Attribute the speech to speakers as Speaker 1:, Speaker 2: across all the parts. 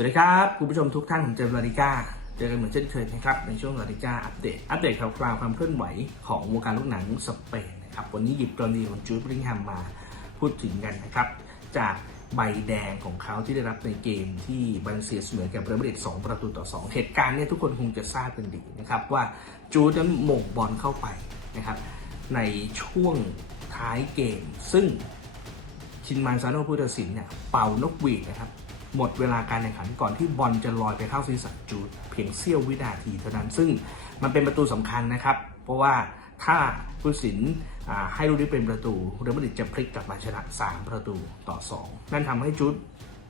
Speaker 1: วัสดีครับ คุณผู้ชมทุกท่านผมเจมส์ลาดิก้า เจอกันเหมือนเช่นเคยนะครับ ในช่วงลาดิก้าอัปเดต อัปเดตข่าวคราวความเคลื่อนไหวของวงการลูกหนังสเปนนะครับ วันนี้หยิบกรณีของจูดบริงแฮมมาพูดถึงกันนะครับ จากใบแดงของเขาที่ได้รับในเกมที่บันเซียเสมอกับเรอัลมาดริด2ประตูต่อ 2 เหตุการณ์เนี่ยทุกคนคงจะทราบกันดีนะครับว่าจูดนั้นหม่งบอลเข้าไปนะครับในช่วงท้ายเกม ซึ่งชินมานซาโนผู้ตัดสินเนี่ยเป่านกหวีดนะครับ หมดเวลาการแข่งขันก่อนที่บอลจะลอยไปเข้าศีรษะจูดเพียงเสี้ยววินาทีเท่านั้น ซึ่งมันเป็นประตูสำคัญนะครับ เพราะว่าถ้าผู้สินให้ลูกนี้เป็นประตูเรอัลมาดริดจะพลิกกลับมาชนะ 3 ประตูต่อ 2 นั่นทำให้จูด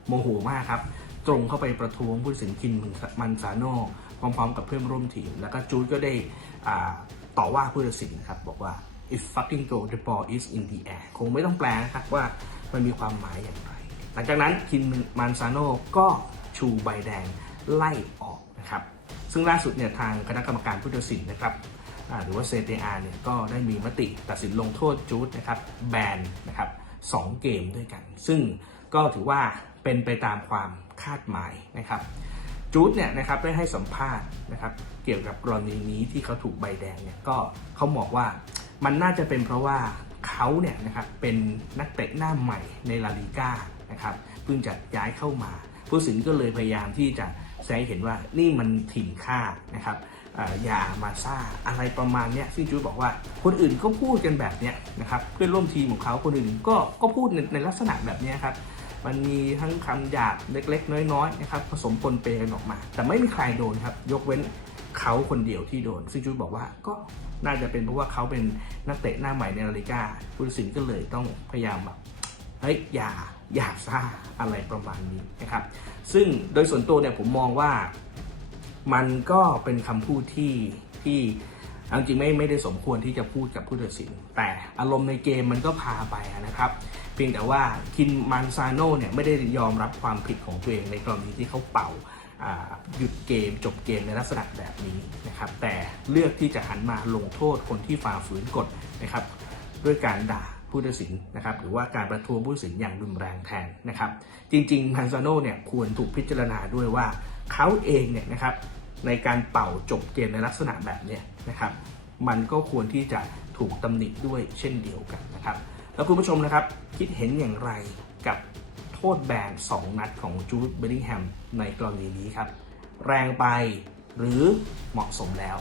Speaker 1: โมโหมากครับตรงเข้าไปประท้วงผู้สินคินมันซาโนพร้อมๆ กับเพื่อนร่วมทีม แล้วก็จูดก็ได้ต่อว่าผู้ตัดสินนะครับบอกว่า if fucking go the ball is in the air คงไม่ต้องแปลนะครับว่ามันมีความหมายอย่างไร หลังจากนั้นคินมันซาโนก็ชูใบแดงไล่ออกนะครับ ซึ่งล่าสุดเนี่ยทางคณะกรรมการผู้ตัดสินนะครับหรือว่า CTA เนี่ยก็ได้มีมติตัดสินลงโทษจูดนะครับแบนนะครับสองเกมด้วยกัน ซึ่งก็ถือว่าเป็นไปตามความคาดหมายนะครับจูดเนี่ยนะครับได้ให้สัมภาษณ์นะครับเกี่ยวกับกรณีนี้ที่เขาถูกใบแดงเนี่ยก็เขาบอกว่ามันน่าจะเป็นเพราะว่าเขาเนี่ยนะครับเป็นนักเตะหน้าใหม่ในลาลิก้า นะครับเพิ่งจะย้ายเข้ามาผู้สินก็เลยพยายามที่จะแสดงเห็นว่านี่มันถิ่นค่านะครับออย่ามาซ่าอะไรประมาณเนี้ยซึ่งจูดบอกว่าคนอื่นก็พูดกันแบบเนี้ยนะครับเพื่อนร่วมทีมของเขาคนอื่นก็ก็พูดในในลักษณะแบบนี้ครับมันมีทั้งคำหยาบเล็ก ๆ น้อยๆนะครับผสมปนเปกันออกมา แต่ไม่มีใครโดนครับ ยกเว้นเขาคนเดียวที่โดน ซึ่งจูดบอกว่าก็น่าจะเป็นเพราะว่าเขาเป็นนักเตะหน้าใหม่ในนาฬิกาผู้ตัดสินก็เลยต้องพยายามแบบเฮ้ยอย่า อย่าซ่าอะไรประมาณนี้นะครับ ซึ่งโดยส่วนตัวเนี่ยผมมองว่ามันก็เป็นคำพูดที่ที่เอาจริงไม่ไม่ได้สมควรที่จะพูดกับผู้ตัดสิน แต่อารมณ์ในเกมมันก็พาไปนะครับ เพียงแต่ว่าคินมันซาโน่เนี่ยไม่ได้ยอมรับความผิดของตัวเองในกรณีที่เขาเป่าอ่าหยุดเกมจบเกมในลักษณะแบบนี้นะครับ แต่เลือกที่จะหันมาลงโทษคนที่ฝ่าฝืนกฎนะครับ ด้วยการด่า ผู้ตัดสินนะครับหรือว่าการประท้วงผู้ตัดสินอย่างรุนแรงแทนนะครับจริงๆมันซาโนเนี่ยควรถูกพิจารณาด้วยว่าเขาเองเนี่ยนะครับในการเป่าจบเกมในลักษณะแบบเนี้ยนะครับมันก็ควรที่จะถูกตำหนิด้วยเช่นเดียวกันนะครับแล้วคุณผู้ชมนะครับคิดเห็นอย่างไรกับโทษแบน 2 นัดของจูดเบลลิงแฮมในกรณีนี้ครับ แรงไปหรือเหมาะสมแล้ว